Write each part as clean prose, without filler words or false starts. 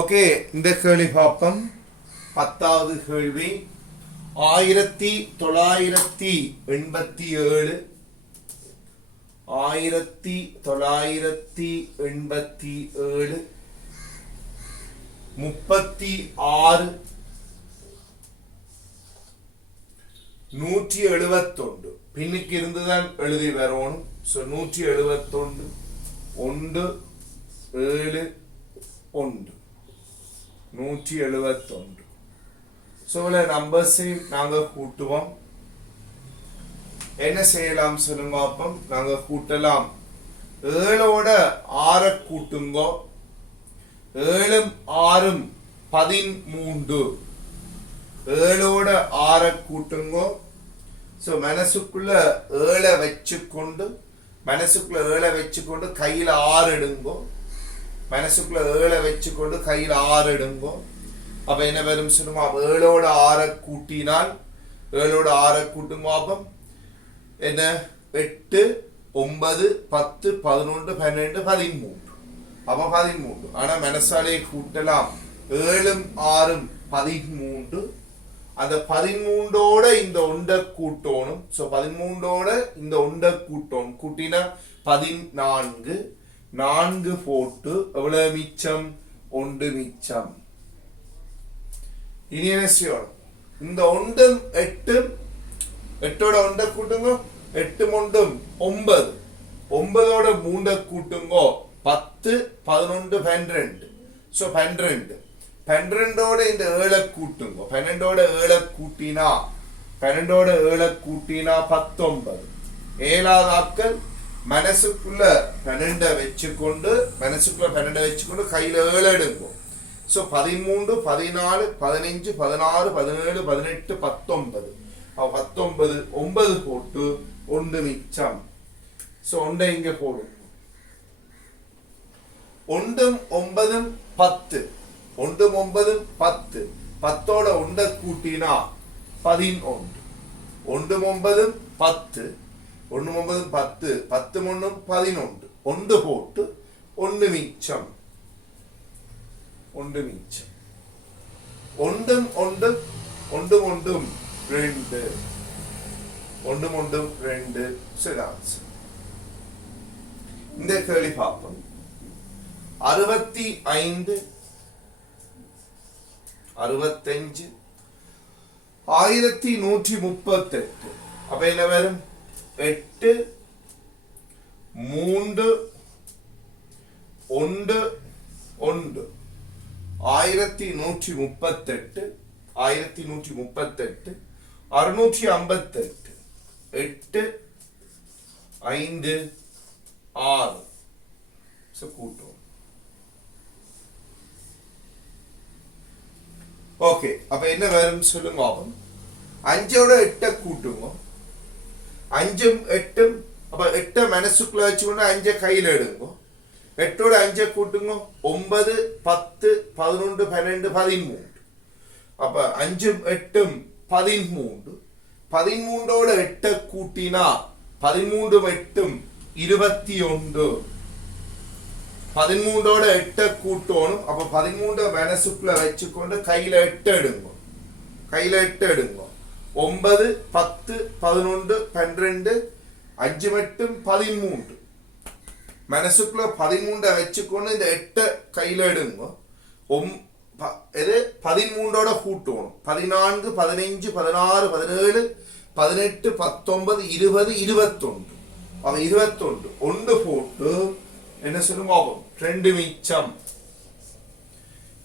Okay, இந்த கேள்வி பார்ப்போம். 10வது கேள்வி. 1987 1987 36 171 பின்னுக்கு இருந்துதான் எழுதி வரணும். 171 1 7 1 171. ஸோ நம்பர்ஸையும் நாங்கள் கூட்டுவோம். என்ன செய்யலாம் சொல்லுங்க பார்ப்போம். நாங்கள் கூட்டலாம். 7ஓட 6 கூட்டுங்கோ. 7 6 13. 7ஓட 6 கூட்டுங்கோ. ஸோ மனசுக்குள்ள 7 வச்சுக்கொண்டு கையில 6 எடுங்கோ. மனசுக்குள்ள 7 வச்சுக்கொண்டு கையில் 6 எடுங்கோ. அப்ப என்ன வரும் சொல்லுமா? 7ஓட 6 கூட்டினால் 7ஓட 6 கூட்டும் பாப்பம் என்ன? 8 9 10 11 12 13. அப்ப 13. ஆனா மனசாலே கூட்டலாம். 7 6 13. அந்த 13ஓட இந்த ஒன்றை கூட்டணும். ஸோ 13ஓட இந்த ஒன்றை கூட்டணும். கூட்டினா 14. 4 போட்டு எவ்வளவு மிச்சம்? 1 மிச்சம். இனி என்ன செய்யணும்? இந்த 1 8 8ஓட 1 கூட்டுங்க. 8 1 9. 9ஓட 3 கூட்டுங்க. 10 11 12. ஸோ 12. 12ஓட இந்த 7 கூட்டுங்க. 12ஓட 7 கூட்டினா 19. 7வது ஆட்கள் மனசுக்குள்ள 12 வச்சுக்கொண்டு கையில 7 எடுக்கும். ஸோ 13 14 15 16 17 18 19. 19 9 போட்டு 1 மிச்சம். ஸோ 1 இங்க போடும். 1 9 10. 1 9 10. 10ஓட 1 கூட்டினா 11. 1 9 10. 1 9 10. 10 1 11. 1 போட்டு 1 மிச்சம். 1 மிச்சம். 1 1 1 1 2. 1 1 2. சரி, ஆன்சர். இந்த கேள்வி பார்ப்போம். 65 65 1138. அப்ப என்ன வரும்? 8 3 1 1. 1138 658 8 5 6. கூட்டம். ஓகே, அப்ப என்ன வரும் சொல்லுங்க. 5ஓட 8 கூட்டுங்க. 5 8. அப்ப 8 மனசுக்குள்ள வச்சுக்கொண்டு 5 கையில எடுங்க. 8ஓட 5 கூட்டுங்க. 9 10 11 12 13. அப்ப 5 8 13. 13ஓட 8 கூட்டினா 13 8 21. 13ஓட 8 கூட்டணும். அப்ப 13 மனசுக்குள்ள வச்சுக்கொண்டு கையில 8 எடுங்க. 9 10 11 12 5 மட்டும் 13. மனசுக்குள்ள 13 வச்சுக்கொண்டு இந்த 8 கையில எடுங்க. 13ஓட கூட்டணும். 14 15 16 17 18 19 20 21. அவ 21 1 போட்டு என்ன சொல்லுங்க? 2 மிச்சம்.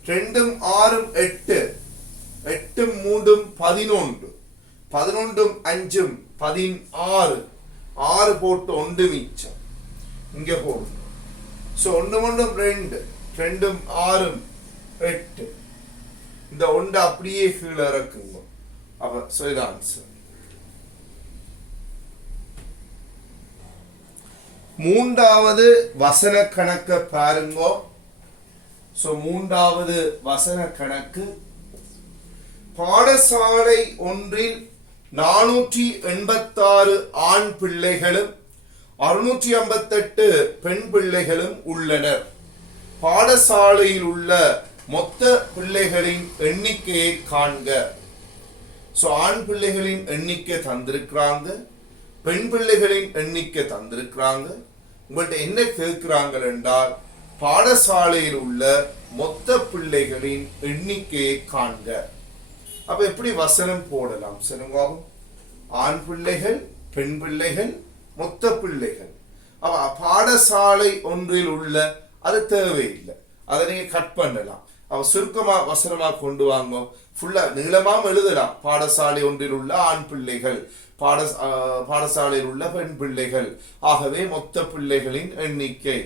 2 6 8. 8 3 11. 11 5 16. 6 போட்டு 1 மிச்சம். இங்க போடும். ஸோ 1 1 2. 2 6 8. இந்த 1 அப்படியே கீழே இறக்குங்க. அப்ப ஸோ இது ஆன்சர். 3வது வசன கணக்க பாருங்க. ஸோ 3வது வசன கணக்கு. பாடசாலை ஒன்றில் 486 ஆண் பிள்ளைகளும் 658 பெண் பிள்ளைகளும் உள்ளனர். பாடசாலையில் உள்ள மொத்த பிள்ளைகளின் எண்ணிக்கையை காண்க. சோ ஆண் பிள்ளைகளின் எண்ணிக்கை தந்திருக்கிறாங்க, பெண் பிள்ளைகளின் எண்ணிக்கை தந்திருக்கிறாங்க. உங்கள்கிட்ட என்ன கேட்கிறாங்க என்றால் பாடசாலையில் உள்ள மொத்த பிள்ளைகளின் எண்ணிக்கையை காண்க. அப்ப எப்படி வசனம் போடலாம் சொல்லுங்க? ஆண் பிள்ளைகள், பெண் பிள்ளைகள், மொத்த பிள்ளைகள். அப்ப பாடசாலை ஒன்றில் உள்ள அது தேவையில்லை, அதை நீங்க கட் பண்ணலாம். அவ சுருக்கமா வசனமா கொண்டு வாங்க, ஃபுல்லா நீளமாம் எழுதலாம். பாடசாலை ஒன்றில் உள்ள ஆண் பிள்ளைகள், பாடசாலையில் உள்ள பெண் பிள்ளைகள், ஆகவே மொத்த பிள்ளைகளின் எண்ணிக்கை.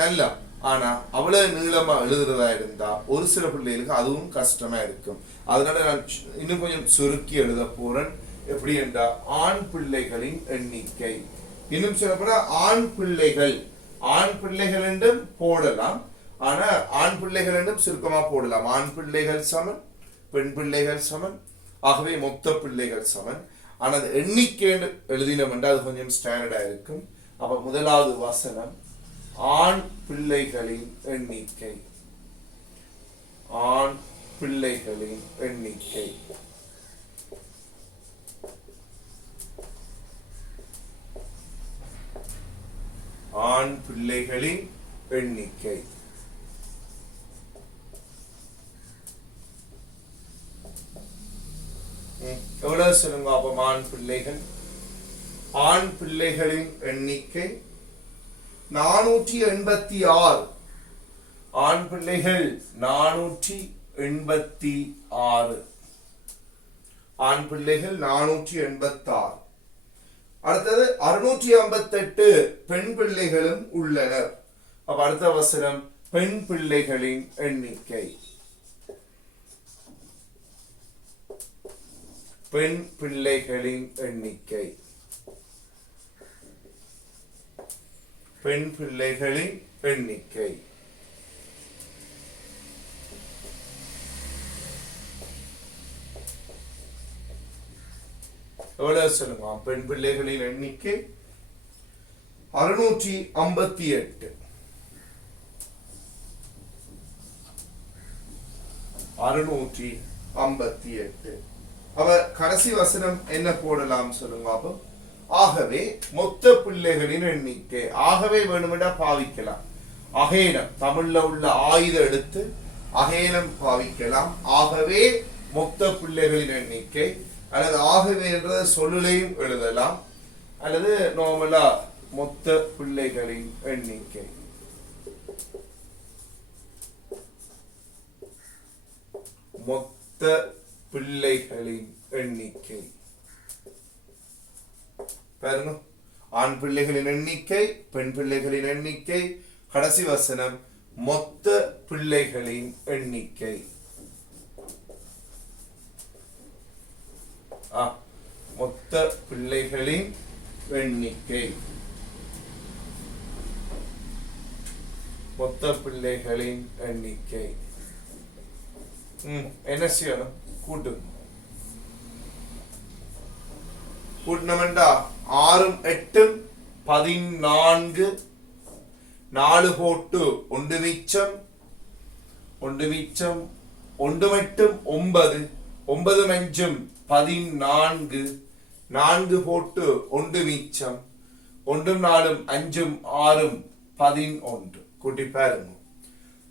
நல்லா, ஆனா அவ்வளவு நீளமா எழுதுறதா இருந்தா ஒரு சில பிள்ளைகளுக்கு அதுவும் கஷ்டமா இருக்கும். அதனால நான் இன்னும் கொஞ்சம் சுருக்கி எழுத போறேன். எப்படி என்றா ஆண் பிள்ளைகளின் எண்ணிக்கை. இன்னும் சொல்லப்போனா ஆண் பிள்ளைகள், ஆண் பிள்ளைகள் என்றும் போடலாம், ஆனா ஆண் பிள்ளைகள் என்றும் சுருக்கமா போடலாம். ஆண் பிள்ளைகள் சமன், பெண் பிள்ளைகள் சமன், ஆகவே மொத்த பிள்ளைகள் சமன். ஆனா அது எண்ணிக்கை எழுதினோம் என்றால் அது கொஞ்சம் ஸ்டாண்டர்டா இருக்கும். அப்ப முதலாவது வசனம் ஆண் பிள்ளைகளின் எண்ணிக்கை, ஆண் பிள்ளைகளின் எண்ணிக்கை. ஆண் பிள்ளைகளின் எண்ணிக்கை. எவ்வளவு சொல்லுங்க அப்ப ஆண் பிள்ளைகள்? ஆண் பிள்ளைகளின் எண்ணிக்கை 486. ஆண் பிள்ளைகள் 486. ஆண் பிள்ளைகள் 486. அடுத்தது 658 பெண் பிள்ளைகளும் உள்ளனர். அப்ப அடுத்த வசனம் பெண் பிள்ளைகளின் எண்ணிக்கை. பெண் பிள்ளைகளின் எண்ணிக்கை. பெண் பிள்ளைகளின் எண்ணிக்கை. எவ்வளவு சொல்லுங்க? பெண் பிள்ளைகளின் எண்ணிக்கை 658. 658. அவ கடைசி வசனம் என்ன போடலாம் சொல்லுங்க அப்போ? ஆகவே மொத்த பிள்ளைகளின் எண்ணிக்கை. ஆகவே வேணுமெண்டா பாவிக்கலாம். அகேனம் தமிழ்ல உள்ள ஆயுத எடுத்து அகேனம் பாவிக்கலாம். ஆகவே மொத்த பிள்ளைகளின் எண்ணிக்கை, அல்லது ஆகவே என்ற சொல்லையும் எழுதலாம், அல்லது நார்மலா மொத்த பிள்ளைகளின் எண்ணிக்கை. மொத்த பிள்ளைகளின் எண்ணிக்கை. பாருங்க, ஆண் பிள்ளைகளின் எண்ணிக்கை, பெண் பிள்ளைகளின் எண்ணிக்கை, கடைசி வசனம் மொத்த பிள்ளைகளின் எண்ணிக்கை. மொத்த பிள்ளைகளின் எண்ணிக்கை. மொத்த பிள்ளைகளின் எண்ணிக்கை. என்ன செய்யணும்? கூட்டு. கூட்டினமெண்டா 6 8 14, 4 போட்டு 1 மிச்சம், 1 மிச்சம், 1 மட்டும் 9, 9 மஞ்சும் 14, 4 போட்டு 1 மிச்சம், 1 4 5 6 11. கூட்டி பாருங்க.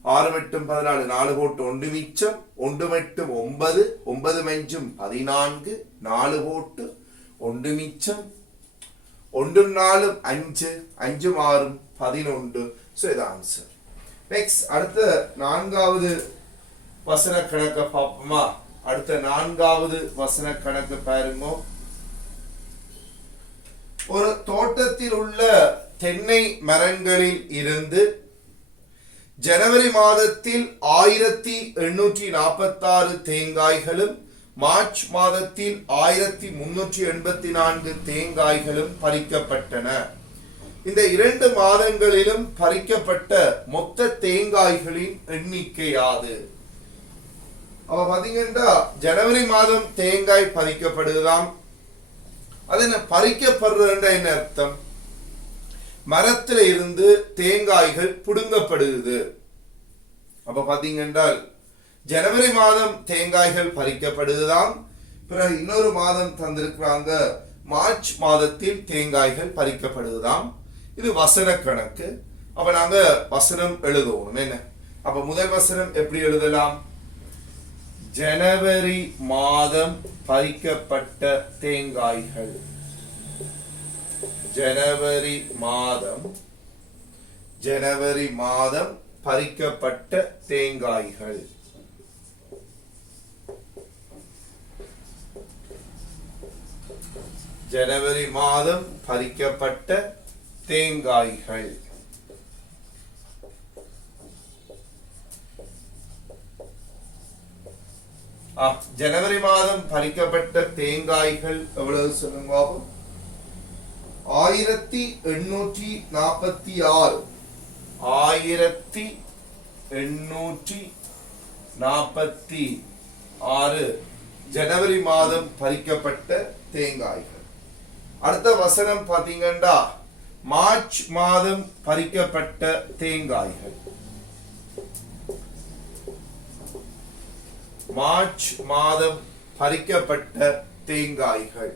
6 மட்டும் 14, 4 போட்டு 1 மிச்சம், 1 மட்டும் 9, 9 மஞ்சும் 14, 4 போட்டு 1 மிச்சம், 1 4 5, 5 6 11. So இது ஆன்சர். நெக்ஸ்ட் அடுத்த 4வது வசன கணக்க பார்ப்போமா? அடுத்த 4வது வசன கணக்கு பாருங்க. ஒரு தோட்டத்தில் உள்ள தென்னை மரங்களில் இருந்து ஜனவரி மாதத்தில் 1846 தேங்காய்களும் மார்ச் மாதத்தில் 1384 தேங்காய்களும் பறிக்கப்பட்டன. இந்த 2 மாதங்களிலும் பறிக்கப்பட்ட மொத்த தேங்காய்களின் எண்ணிக்கை யாது? அப்ப பாத்தீங்கன்னா ஜனவரி மாதம் தேங்காய் பறிக்கப்படுதாம். அது என்ன பறிக்கப்படுறது? என்ன அர்த்தம்? மரத்துல இருந்து தேங்காய்கள் புடுங்கப்படுது. அப்ப பாத்தீங்கன்னா ஜனவரி மாதம் தேங்காய்கள் பறிக்கப்படுவதாம். பிறகு இன்னொரு மாதம் தந்திருக்கிறாங்க, மார்ச் மாதத்தில் தேங்காய்கள் பறிக்கப்படுவதாம். இது வசன கணக்கு. அப்ப நாங்க வசனம் எழுதுவோம். என்ன அப்ப முதல் வசனம் எப்படி எழுதலாம்? ஜனவரி மாதம் பறிக்கப்பட்ட தேங்காய்கள். ஜனவரி மாதம் பறிக்கப்பட்ட தேங்காய்கள். ஜனவரி மாதம் பறிக்கப்பட்ட தேங்காய்கள். ஜனவரி மாதம் பறிக்கப்பட்ட தேங்காய்கள் எவ்வளவு சொல்லுங்க? 1846. 1846 ஜனவரி மாதம் பறிக்கப்பட்ட தேங்காய்கள். அடுத்த வசனம் பாத்தீங்கன்னா மார்ச் மாதம் பறிக்கப்பட்ட தேங்காய்கள். மார்ச் மாதம் பறிக்கப்பட்ட தேங்காய்கள்.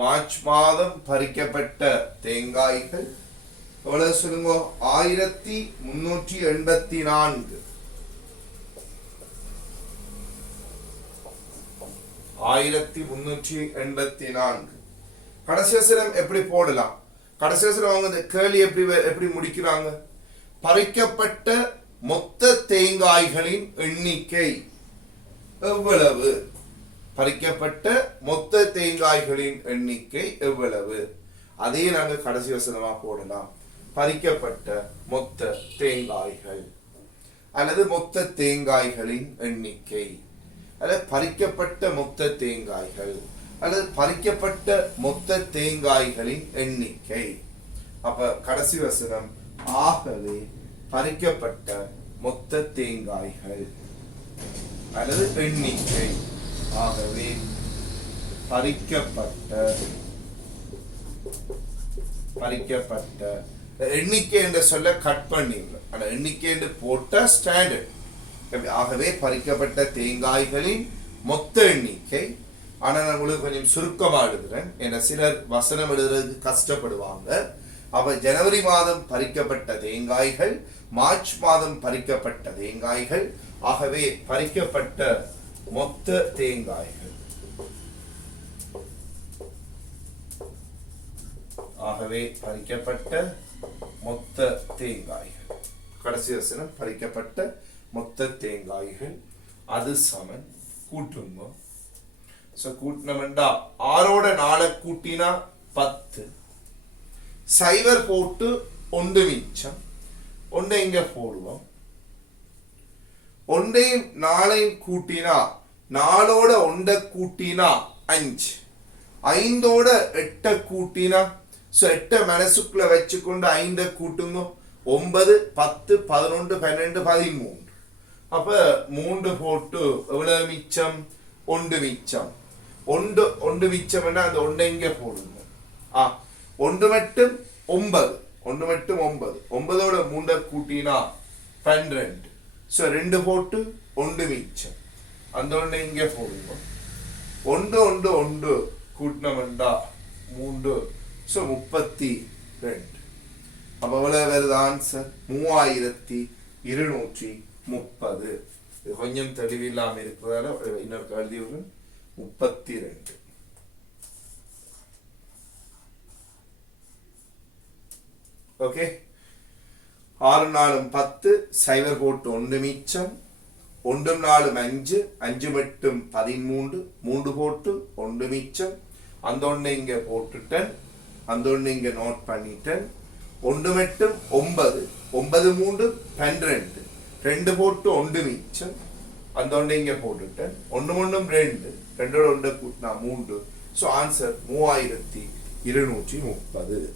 மார்ச் மாதம் பறிக்கப்பட்ட தேங்காய்கள் எவ்வளவு சொல்லுங்க? 1384. 1384. கடைசி வசனம் எப்படி போடலாம்? கடைசி வசனம் அவங்க இந்த கேள்வி எப்படி முடிக்கிறாங்க? பறிக்கப்பட்ட மொத்த தேங்காய்களின் எண்ணிக்கை எவ்வளவு? பறிக்கப்பட்ட மொத்த தேங்காய்களின் எண்ணிக்கை எவ்வளவு? அதே நாங்க கடைசி வசனமா போடலாம். பறிக்கப்பட்ட மொத்த தேங்காய்கள் அல்லது மொத்த தேங்காய்களின் எண்ணிக்கை அல்லது பறிக்கப்பட்ட மொத்த தேங்காய்கள் அல்லது பறிக்கப்பட்ட மொத்த தேங்காய்களின் எண்ணிக்கை. அப்ப கடைசி வசனம் ஆகவே பறிக்கப்பட்ட மொத்த தேங்காய்கள் அல்லது எண்ணிக்கை. ஆகவே பறிக்கப்பட்ட எண்ணிக்கை என்ற சொல்ல கட் பண்ணிங்க. ஆனா எண்ணிக்கை என்று போட்ட ஸ்டாண்டர்ட். ஆகவே பறிக்கப்பட்ட தேங்காய்களின் மொத்த எண்ணிக்கை. ஆனா நான் உங்களுக்கு கொஞ்சம் சுருக்கமா எழுதுறேன். ஏன்னா சிலர் வசனம் எழுதுறதுக்கு கஷ்டப்படுவாங்க. அப்ப ஜனவரி மாதம் பறிக்கப்பட்ட தேங்காய்கள், மார்ச் மாதம் பறிக்கப்பட்ட தேங்காய்கள். ஆகவே பறிக்கப்பட்ட மொத்த தேங்காய்கள். ஆகவே பறிக்கப்பட்ட மொத்த தேங்காய்கள். கடைசி வசனம் பறிக்கப்பட்ட மொத்த தேங்காய்கள். அது சமன் கூட்டுங்க. கூட்டினமெண்டா 6ஓட 4 கூட்டினா 10. சைவர் போட்டு 1 மிச்சம். 1 இங்க போடுவோம். 1ஐயும் 4ஐயும் கூட்டினா 4ஓட 1 கூட்டினா 5. 5ஓட 8 கூட்டினா 8 மனசுக்குள்ள வச்சுக்கொண்டு 5 கூட்டுங்க. 9, 10, 11, 12, 13. அப்ப 3 போட்டு எவ்வளவு மிச்சம்? 1 மிச்சம். 1 மிச்சம் அந்த 1 இங்க போடுங்க. 1 மட்டும் 9. 1 மட்டும் 9. 9ஓட 3 கூட்டினா 12. 2 போட்டு 1 மிச்சம். அந்த 1 இங்க போடுங்க. 1 1 1 கூட்டினமெண்டா 3. 32. அப்ப எவ்வளவு வருது ஆன்சர்? 3230. கொஞ்சம் தெளிவில்லாம இருக்கிறதால இன்னொரு கருதி 32. ஓகே. 6 4 10. சைவர் போட்டு 1 மிச்சம். 1 4 5. 5 மட்டும் 13. 3 போட்டு 1 மிச்சம். அந்த 1 இங்க போட்டுட்டேன். அந்த 1 இங்க நோட் பண்ணிட்டேன். 1 மட்டும் 9. 9 3 12. 2 போட்டு 1 மிச்சம். அந்த 1 இங்க போட்டுட்டேன். 1 1 2. 2ஓட 1 கூட்டினா 3. ஆன்சர் 3230.